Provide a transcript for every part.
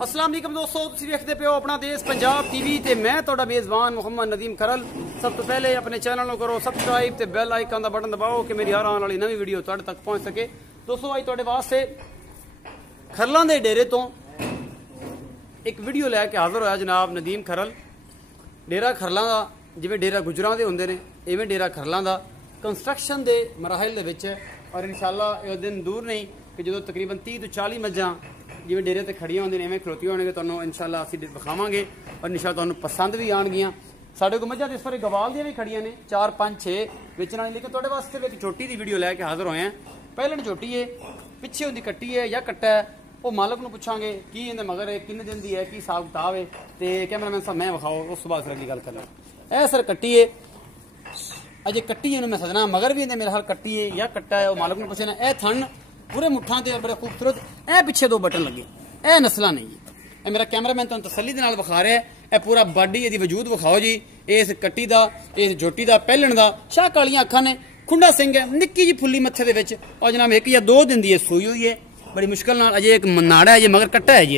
अस्सलाम वालेकुम दोस्तों, तुसीं देखते पे हो अपना देश पंजाब टीवी ते मैं तुहाडा मेज़बान मोहम्मद नदीम खरल। सब तो पहले अपने चैनल को करो सबसक्राइब ते बेल आइकन का बटन दबाओ कि मेरी हर आने वाली नवी वीडियो तुहाडे तक पहुंच सके। दोस्तों अज तुहाडे वास्ते खरलों के डेरे तो एक वीडियो लैके हाजिर होया जनाब नदीम खरल। डेरा खरलों का जिवें डेरा गुजरां दे हुंदे ने इवें डेरा खरलों का कंस्ट्रक्शन के मराहल दे विच है और इंशाअल्लाह ये दिन दूर नहीं कि जो तकरीबन 30 तो 40 मज्जां जिवें डेरे ते खड़ियां होंदियां ने इवें खलोतियां होणगे तुहानूं इंशाअल्लाह असीं विखावांगे और इंशाअल्लाह तुहानूं पसंद भी आउणगियां। साडे कोल मज्जां इस पर गवाल दियां भी खड़ियां ने 4 5 6 बेचण वाली, लेकिन तुहाडे वास्ते एक झोटी की वीडियो लैके हाजिर होए हैं। पहले झोटी है पिछे उहदी कट्टी है या कट्टा है वो मालक नूं पुछांगे की इहदे मगर है किन्ने दिन दी है की हिसाब किताब है ते कैमरामैन साहब मैं विखाओ उस बाद फिर अगली गल करना। ए सर कट्टी है अजे कट्टी है मैं सदना मगर भी मेरे हाल कट्टी है या कट्टा है वो मालक ने पूछना। ए थन पूरे मुठा ते बड़े खूबसूरत ए पिछे 2 बटन लगे ए नस्ला नहीं है। ए मेरा कैमरामैन तुहानूं तसल्ली दे नाल विखा रहा है। ए पूरा बाडी इहदी वजूद विखाओ जी इस कट्टी दा इस झोटी दा पहलण दा। शाह कालियां अखां ने खुंडा सिंह है निक्की जी फुल्ली मत्थे दे विच और जनाब 1 या 2 दिन दी सूई हुई है बड़ी मुश्किल नाल। अजे एक नाड़ा है जी मगर कट्टा है जी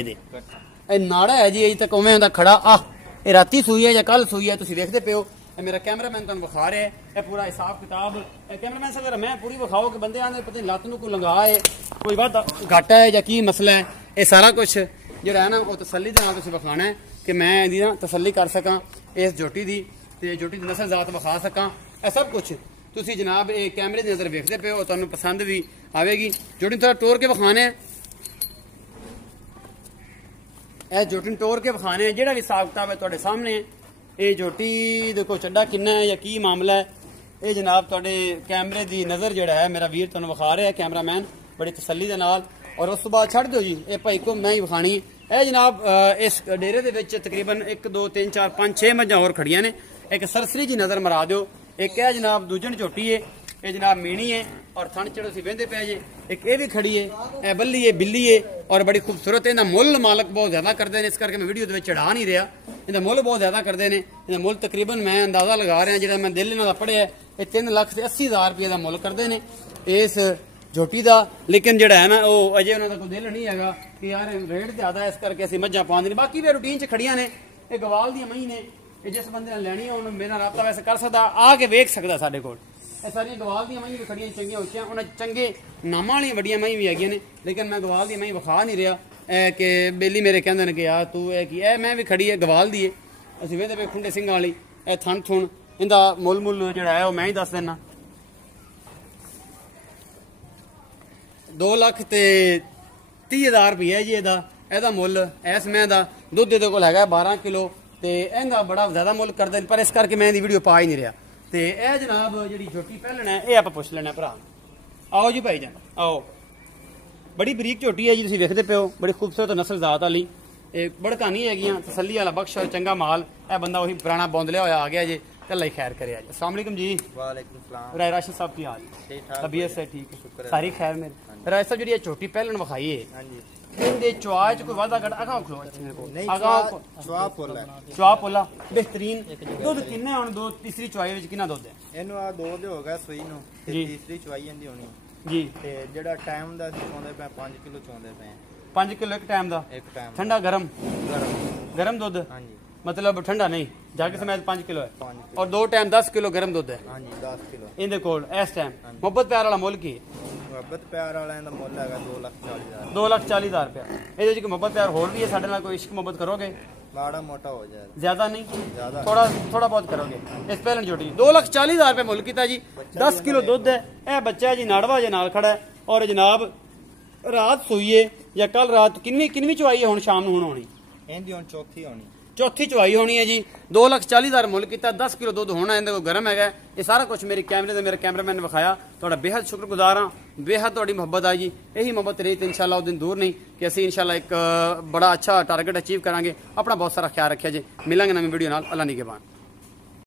ए नाड़ा है जी अजे तक उवें दा खड़ा आ ए राती सूई है या कल सूई है तुसीं देखदे पे हो। मेरा कैमरामैन तुहानूं विखा रहा है पूरा हिसाब किताब। कैमरामैन साहब अगर मैं पूरी विखाओ कि बंदे आने पता लत्त नूं कोई लंगा है कोई वादा घाटा है या की मसला है ये सारा कुछ जिहड़ा है ना वो तसल्ली दे नाल तुसीं विखाना है कि मैं इहदी ना तसल्ली कर सकां इस झोटी दी ते झोटी दी नस्ल जात विखा सकां। ये सब कुछ तुसीं जनाब ये कैमरे दी नज़र वेखदे पे हो तुहानूं पसंद भी आवेगी। झोटी थोड़ा टोर के विखाने ए झोटी टोर के विखाने जिहड़ा भी हिसाब किताब है तुहाडे सामने है। ये झोटी देखो चड्डा किन्ना है या की मामला है ये जनाब तुहाडे कैमरे दी नज़र जिहड़ा है मेरा वीर तुहानूं विखा रहा है कैमरामैन बड़ी तसल्ली दे नाल। और उस तो बाद छड्ड दो जी ये भाई को मैं ही विखानी है जनाब। इस डेरे दे विच तकरीबन 1 2 3 4 5 6 मज्जां होर खड़ियां ने। एक सरसरी जी नज़र मरा दो। एक है जनाब दूजन झोटी है ये जनाब मीणी है और थन चढ़ो सी बहते पे जे। एक ये भी खड़ी है ए बल्ली है बिल्ली है और बड़ी खूबसूरत है। इहदा मुल मालक बहुत ज्यादा करते हैं इस करके मैं वीडियो चढ़ा नहीं रहा। इहदा मुल बहुत ज्यादा करते हैं। इहदा मुल तकरीबन मैं अंदाजा लगा रहा जो मैं दिल इन्हां दा पढ़िया ये 3,80,000 रुपये का मुल करते हैं इस झोटी का। लेकिन जो है ना वो अजे उन्होंने कोई दिल नहीं है कि यार रेट ज्यादा इस करके असं मज्जां पाँच नहीं। बाकी भी रूटीन च खड़ियां ने ये गवाल दी मई ने जिस बंदे ने लैनी है उन्होंने मेरा रबता वैसे कर सकता आके वेख सकता साढ़े कोल। ये सारिया गवाल दी मई भी खड़ियां चंगियां उच्चियां उन्हें चंगे नामां वाली वड्डियां मई भी हैगियां ने। लेकिन मैं गवाल दी मई विखा नहीं रहा कि बेली मेरे कहते हैं कि यार तू है कि मैं भी खड़ी है गवाल दी है असं वेहदे पे खुंडे सिंह वाली ए थन थुन इनका मुल मुल जो है मैं ही दस देना 2,30,000 रुपये है जी एदा मुल। इस मैं दुध दे कोल है 12 किलो तो इनका बड़ा ज्यादा मुल करते हैं पर इस करके मैं वीडियो पा ही नहीं रहा। तो यह जनाब जी झोटी पहलण है ये आप पुछ लेना भरा। आओ जी भाई जान आओ बड़ी बरीक झोटी है जी तुसीं देखदे पे हो बड़ी खूबसूरत नस्ल जात वाली बड़का नहीं हैगियां तसल्ली वाला बख्श और चंगा माल। यह बंदा वही पुराना बौंदलिया होया आ गया जी कल ही खैर करे। आज अस्सलाम वालेकुम जी। वालेकुम सलाम। राशिद साहब की हाल तबीयत से ठीक है सारी खैर मेरे। राशिद साहब जी छोटी पहलण विखाई है इनके चुआए च कोई वादा घट अगा खलो चुआ पोला बेहतरीन दुध किन्ने हुण दो तीसरी चुआई विच किन्ना दुध है इहनू आ 2 दे हो गया सूई नू ते तीसरी चुआई इंदी होनी जी ते जेड़ा टाइम दा सी चोंदे पे 5 किलो चोंदे पे 5 किलो एक टाइम दा ठंडा गरम गरम दुध हां जी मतलब ठंडा नहीं जाके समय 5 किलो है और 2 टाइम 10 किलो गरम दुध है हां जी 10 किलो इनदे कोल इस टाइम मोहब्बत प्यार वाला मुल की मोहब्बत प्यार वाला दा मुल हैगा 2,40,000 रुपया। ਇਹਦੇ ਵਿੱਚ मोहब्बत प्यार होर भी है साडे नाल कोई इश्क मोहब्बत करोगे बड़ा मोटा हो जाए ज्यादा नहीं थोड़ा बहुत करोगे। इस पहलन छोटी 2,40,000 रुपये मुल किया जी 10 किलो दुध है। यह बच्चा जी नाड़वा जे नाल खड़ा है और जनाब रात सोईए या कल रात किनवी चुवाई है हुण शाम नूं हुण होनी इहदी हुण चौथी चुवाई होनी है जी 2,40,000 मुल किया 10 किलो दुध होना इहदे कोल गरम है। ये सारा कुछ मेरे कैमरे से मेरे कैमरामैन ने विखाया तुहाडा बेहद शुक्रगुजार हाँ बेहद तुहाडी मुहब्बत आई जी यही मुहब्बत रही तो इंशाअल्लाह उस दिन दूर नहीं कि असीं इंशाअल्लाह एक बड़ा अच्छा टारगेट अचीव करांगे। अपना बहुत सारा ख्याल रखिया जी मिलांगे नवीं वीडियो नाल अल्लाह निगहबान।